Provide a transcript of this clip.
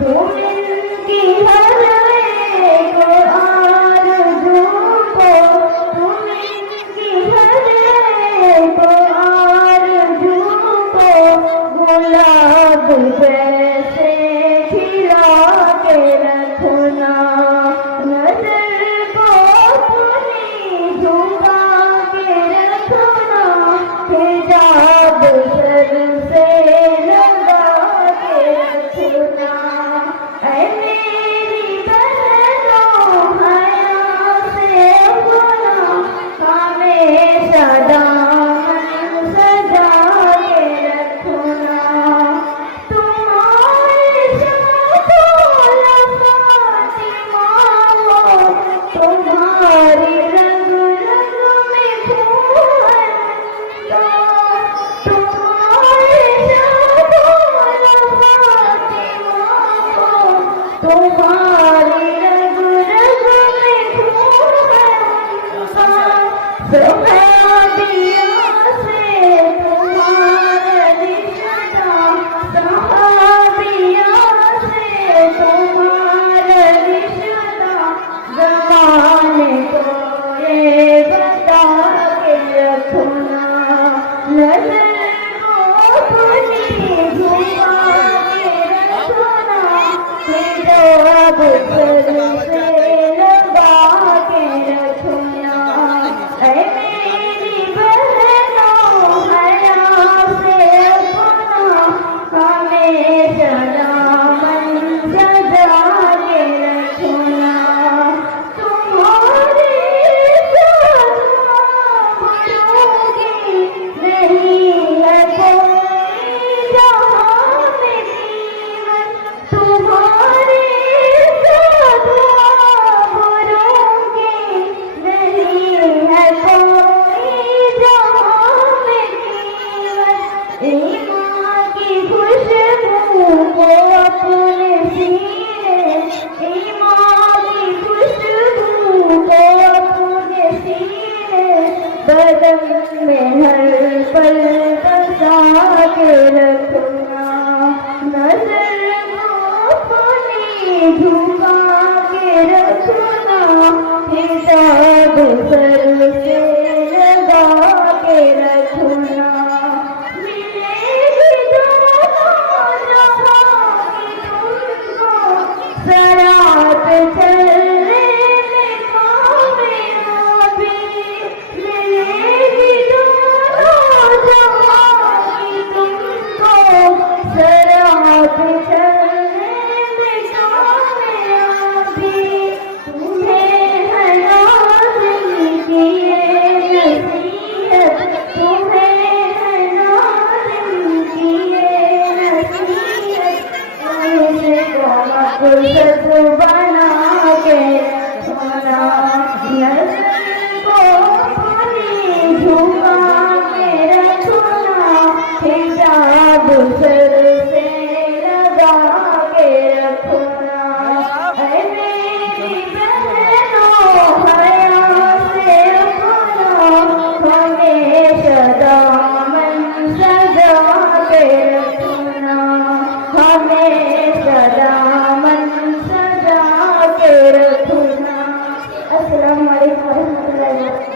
तुम इनकी हर एक आरज़ू को, तुम इनकी हर एक आरज़ू को गुलाब जैसे खिला के रखना, नजर को अपनी झुका के रखना, हिजाब सर से लगा के रखना। ऐ मेरी बहनों हया से अपना हमेशा दामन सजा के रखना। तुम्हारे शाबोल फातिमा को, तुम्हारी रंग रंग में फूल का, तुम्हारे शाबोल फातिमा को, तुम्हारी रंग रंग में फूल का। सहाबिया से तुम्हारा रिश्ता, सहाबिया से तुम्हारा रिश्ता, ज़माने को ये बता के रखना, नज़र को अपनी झुका के रखना, हिजाब सर से लगा के रखना। ऐ मेरी बहनों हया से अपना हमेशा दामन सजा के रखना। तुम्हारे साथ भरोगी नहीं है कोई जहां में कीमत, तुम्हारे साथ भरोगी नहीं है कोई जहां में कीमत। ईमान की खुशबू को अपने सीने, ईमान की खुशबू को अपने सीने, बदन में हर पल बसा के रखना, नजर को अपनी झुका के रखना, हिजाब सर से लगा के रखना। मिलेगी दोनों जहां की तुमको सरात चलने में कामयाबी, मिलेगी दोनों जहां की तुमको सरात चलने में कामयाबी। तुम्हें है नाज़िम की ये नसीहत, तुम्हें है नाज़िम की ये नसीहत, मुझको बना के रखना, नज़र को अपनी झुका के रखना, हिजाब सर से लगा के रखना।